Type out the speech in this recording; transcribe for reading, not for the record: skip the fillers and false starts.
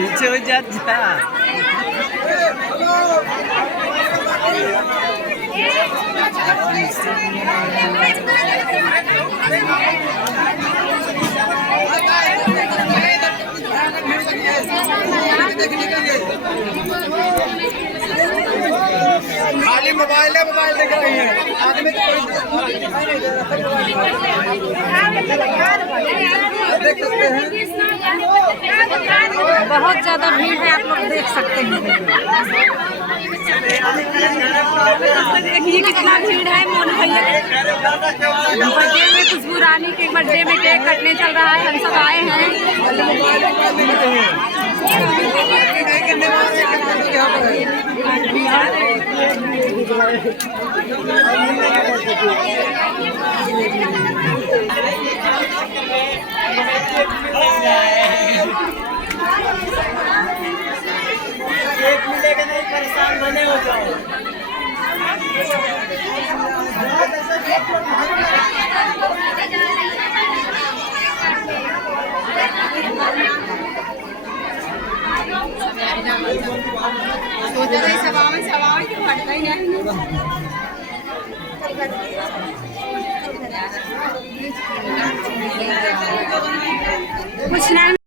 पीछे हो जा खाली मोबाइल है, मोबाइल देख रही है आदमी तो देख सकते हैं। बहुत ज्यादा भीड़ है, आप लोग देख सकते हैं। देखिए कितना भीड़ है। मोनू भैया बर्थडे में खुशबू रानी के बर्थडे में केक कटने चल रहा है, हम सब आए हैं। एक मिलेगा नहीं, परेशान बने हो जाओ। सोचा था सभा में क्यों फटता ही नहीं। कुछ नहीं।